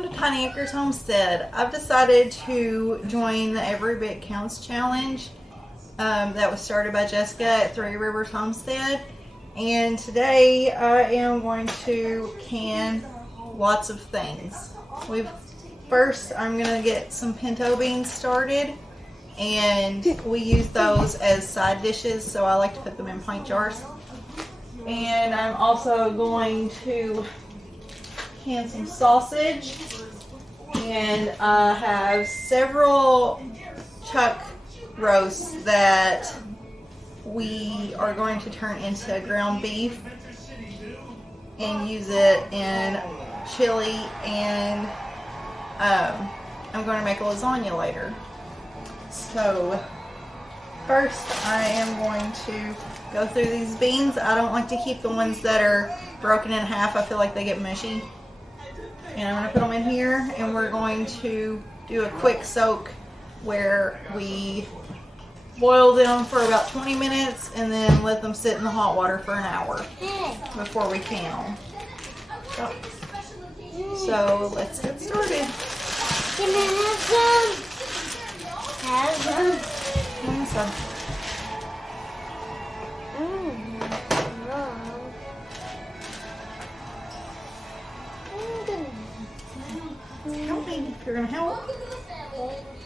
Welcome to Tiny Acres Homestead. I've decided to join the Every Bit Counts challenge that was started by Jessica at Three Rivers Homestead. And today I am going to can lots of things. First I'm going to get some pinto beans started, and we use those as side dishes, so I like to put them in pint jars. And I'm also going to can some sausage, and I have several chuck roasts that we are going to turn into ground beef and use it in chili, and I'm going to make a lasagna later. So first I am going to go through these beans. I don't like to keep the ones that are broken in half. I feel like they get mushy. And I'm going to put them in here, and we're going to do a quick soak where we boil them for about 20 minutes and then let them sit in the hot water for an hour before we can them. So let's get started. Can I have some? Have some. Help me if you're going to help.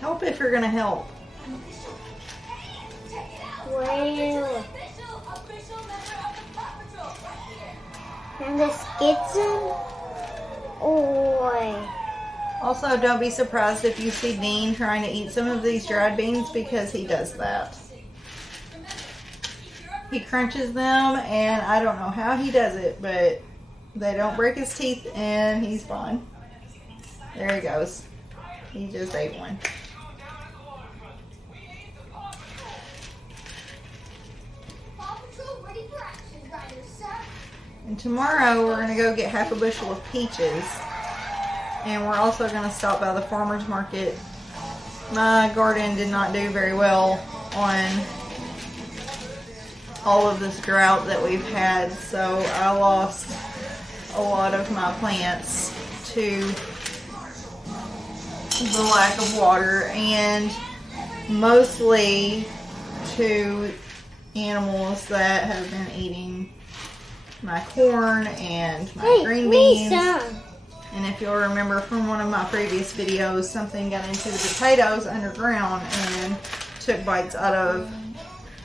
Help if you're going to help. Well, and the skitson? Oh. Also, don't be surprised if you see Dean trying to eat some of these dried beans, because he does that. He crunches them, and I don't know how he does it, but they don't break his teeth, and he's fine. There he goes. He just ate one. And tomorrow we're going to go get half a bushel of peaches. And we're also going to stop by the farmer's market. My garden did not do very well on all of this drought that we've had, so I lost a lot of my plants to the lack of water, and mostly to animals that have been eating my corn and my green beans. And if you'll remember from one of my previous videos, something got into the potatoes underground and took bites out of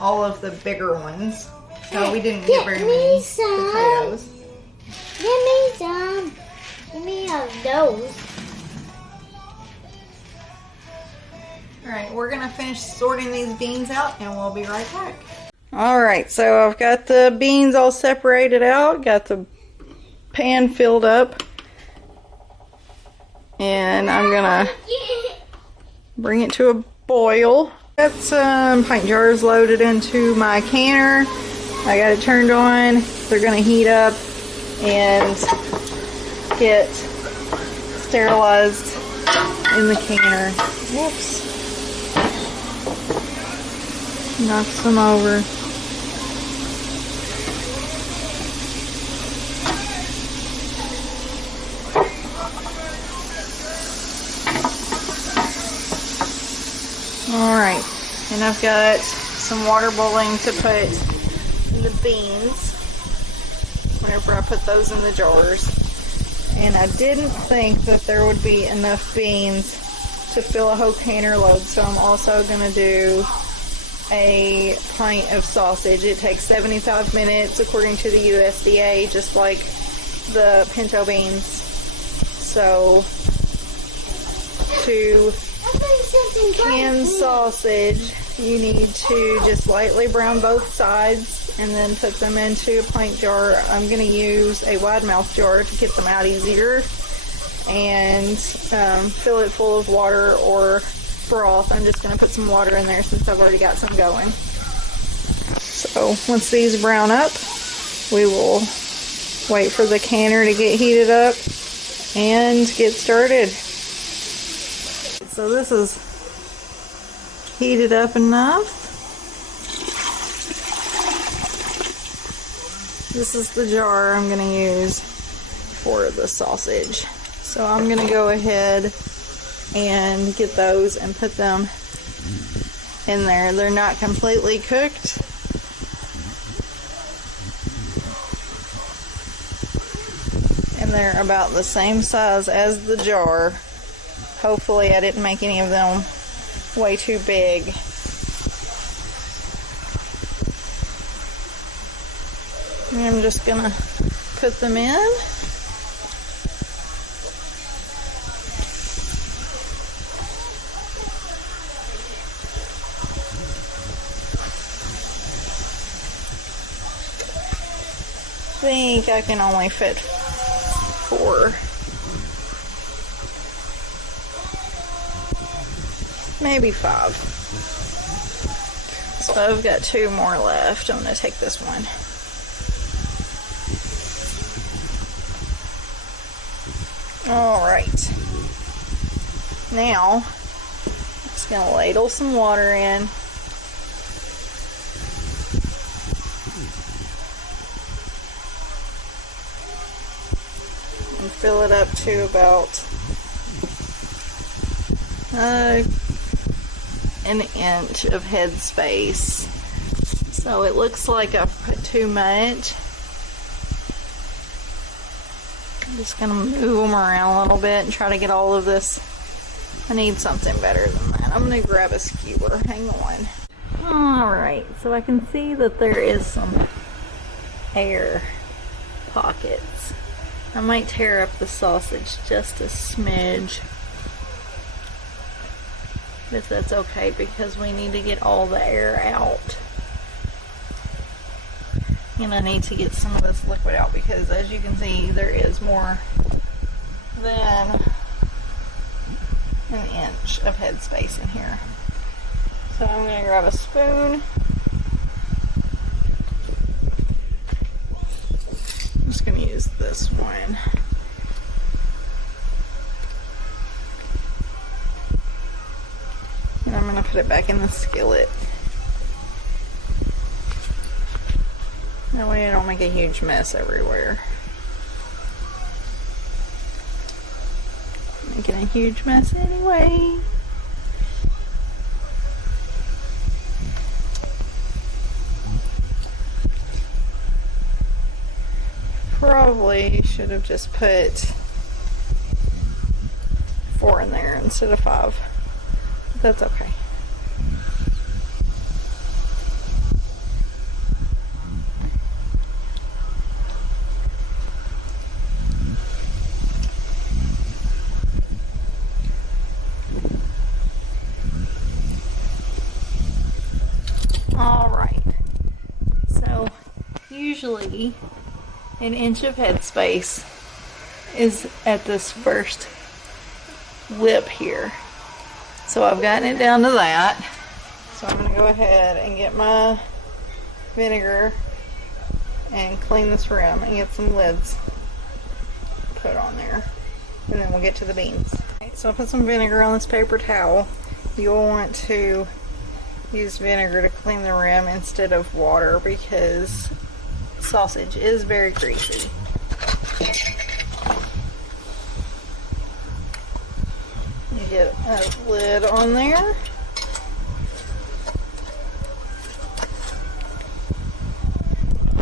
all of the bigger ones. So we didn't get very many potatoes. Give me some. Give me those. Alright, we're going to finish sorting these beans out, and we'll be right back. Alright, so I've got the beans all separated out, got the pan filled up, and I'm going to bring it to a boil. Got some pint jars loaded into my canner. I got it turned on. They're going to heat up and get sterilized in the canner. Whoops. Knocks them over. Alright, and I've got some water boiling to put in the beans whenever I put those in the jars. And I didn't think that there would be enough beans to fill a whole canner load, so I'm also going to do a pint of sausage. It takes 75 minutes according to the USDA, just like the pinto beans. So to can sausage, you need to just lightly brown both sides and then put them into a pint jar. I'm going to use a wide mouth jar to get them out easier, and fill it full of water or broth. I'm just going to put some water in there since I've already got some going. So once these brown up, we will wait for the canner to get heated up and get started. So this is heated up enough. This is the jar I'm going to use for the sausage. So I'm gonna go ahead and get those and put them in there. They're not completely cooked. And they're about the same size as the jar. Hopefully I didn't make any of them way too big. And I'm just gonna put them in. I think I can only fit 4. Maybe 5. So I've got 2 more left. I'm going to take this one. Alright. Now, I'm just going to ladle some water in. And fill it up to about an inch of head space. So it looks like I've put too much. I'm just gonna move them around a little bit and try to get all of this. I need something better than that. I'm gonna grab a skewer. Hang on. Alright, so I can see that there is some air pockets. I might tear up the sausage just a smidge. But that's okay because we need to get all the air out. And I need to get some of this liquid out because as you can see there is more than an inch of head space in here. So I'm going to grab a spoon. I'm just going to use this one. And I'm going to put it back in the skillet. That way I don't make a huge mess everywhere. Making a huge mess anyway. Probably should have just put 4 in there instead of 5. But that's okay. Alright, so usually an inch of headspace is at this first lip here. So I've gotten it down to that. So I'm going to go ahead and get my vinegar and clean this rim and get some lids put on there. And then we'll get to the beans. Okay, so I put some vinegar on this paper towel. You'll want to use vinegar to clean the rim instead of water because sausage is very greasy. You get a lid on there.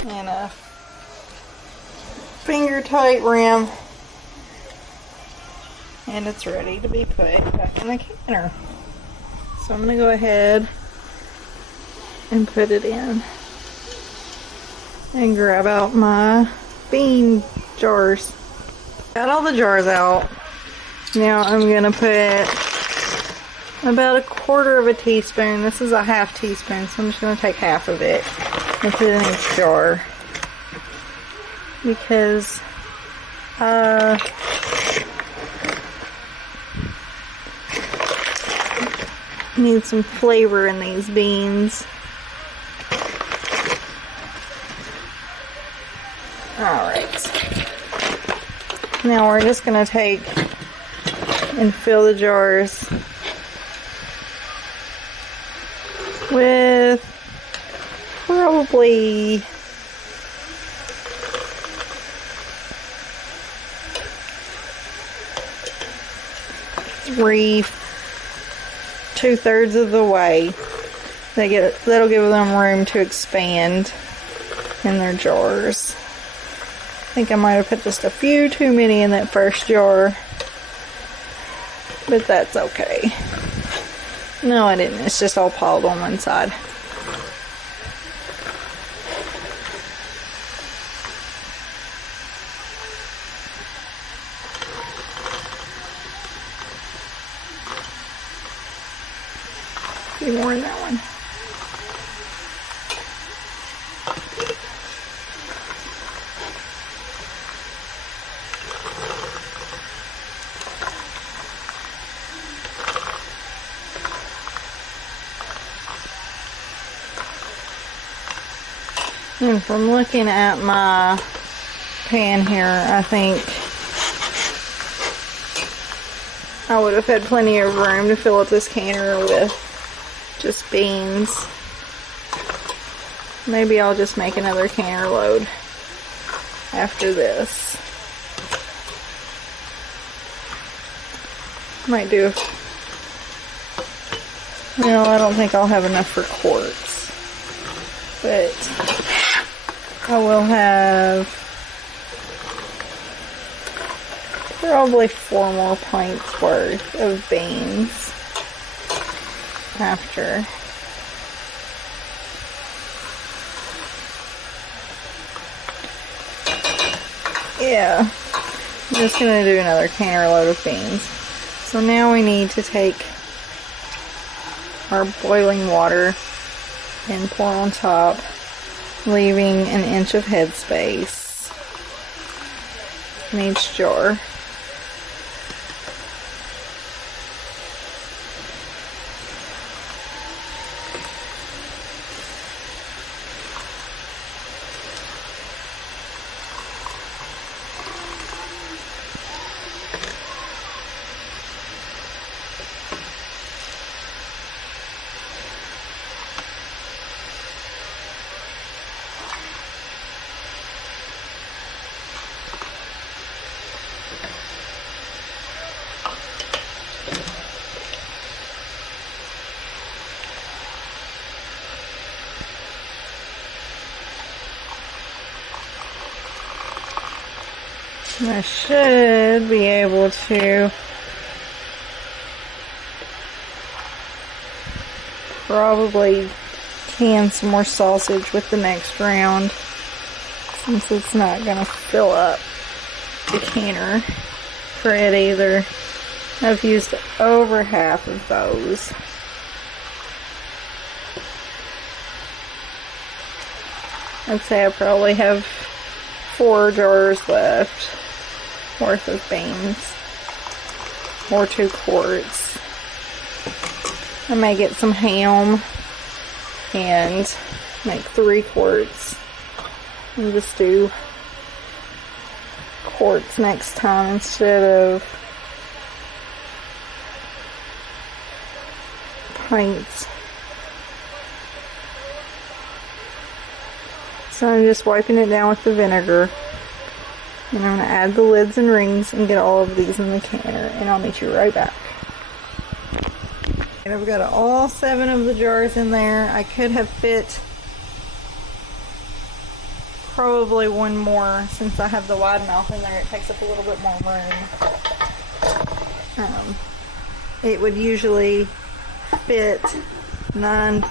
And a finger tight rim. And it's ready to be put back in the canner. So I'm going to go ahead and put it in and grab out my bean jars. Got all the jars out. Now I'm gonna put about 1/4 of a teaspoon. This is a half teaspoon, so I'm just gonna take half of it and put it in each jar because need some flavor in these beans. Alright, now we're just going to take and fill the jars with probably 2/3 of the way. That'll give them room to expand in their jars. I think I might have put just a few too many in that first jar, but that's okay. No, I didn't. It's just all piled on one side. A few more in that one. And from looking at my pan here, I think I would have had plenty of room to fill up this canner with just beans. Maybe I'll just make another canner load after this. Might do. No, I don't think I'll have enough for quarts, but I will have probably 4 more pints worth of beans after. Yeah, I'm just gonna do another canner load of beans. So now we need to take our boiling water and pour on top, leaving an inch of headspace in each jar. I should be able to probably can some more sausage with the next round, since it's not going to fill up the canner for it either. I've used over half of those. I'd say I probably have 4 jars left worth of beans, or 2 quarts. I may get some ham and make 3 quarts and just do quarts next time instead of pints. So I'm just wiping it down with the vinegar. And I'm going to add the lids and rings and get all of these in the canner. And I'll meet you right back. And I've got all 7 of the jars in there. I could have fit probably 1 more, since I have the wide mouth in there. It takes up a little bit more room. It would usually fit 9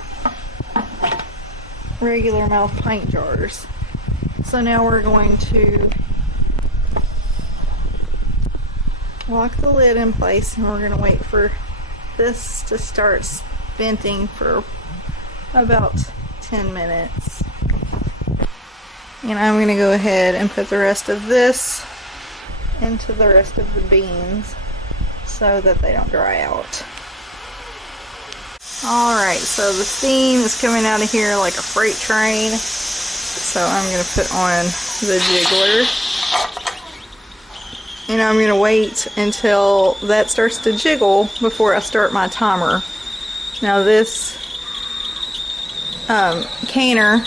regular mouth pint jars. So now we're going to lock the lid in place, and we're going to wait for this to start venting for about 10 minutes. And I'm going to go ahead and put the rest of this into the rest of the beans so that they don't dry out. Alright, so the steam is coming out of here like a freight train. So I'm going to put on the jiggler. And I'm going to wait until that starts to jiggle before I start my timer. Now this canner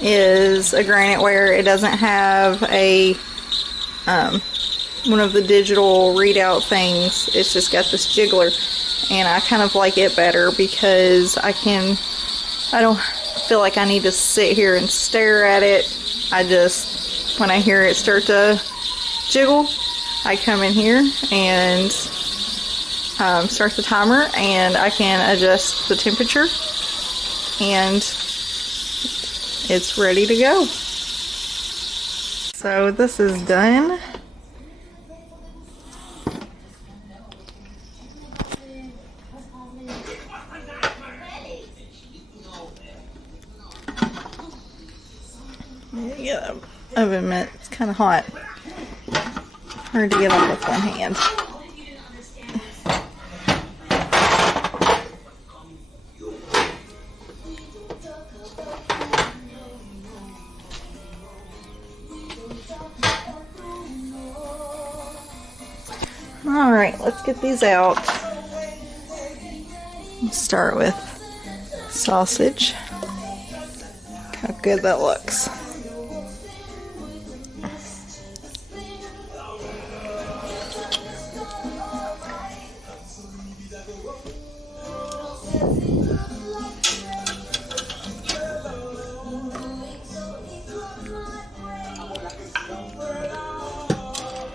is a granite ware. It doesn't have a one of the digital readout things. It's just got this jiggler, and I kind of like it better because I don't feel like I need to sit here and stare at it. I just, when I hear it start to jiggle, I come in here and start the timer, and I can adjust the temperature, and it's ready to go. So this is done. Yeah, oven mitt. It's kind of hot. Hard to get up with one hand. All right, let's get these out. We'll start with sausage. Look how good that looks.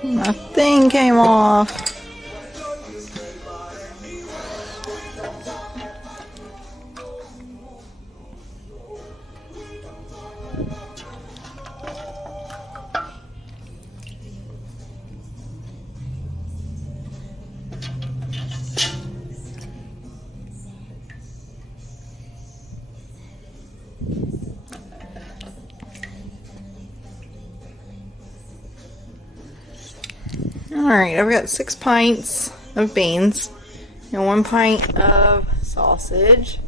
My thing came off. Alright, I've got 6 pints of beans and 1 pint of sausage.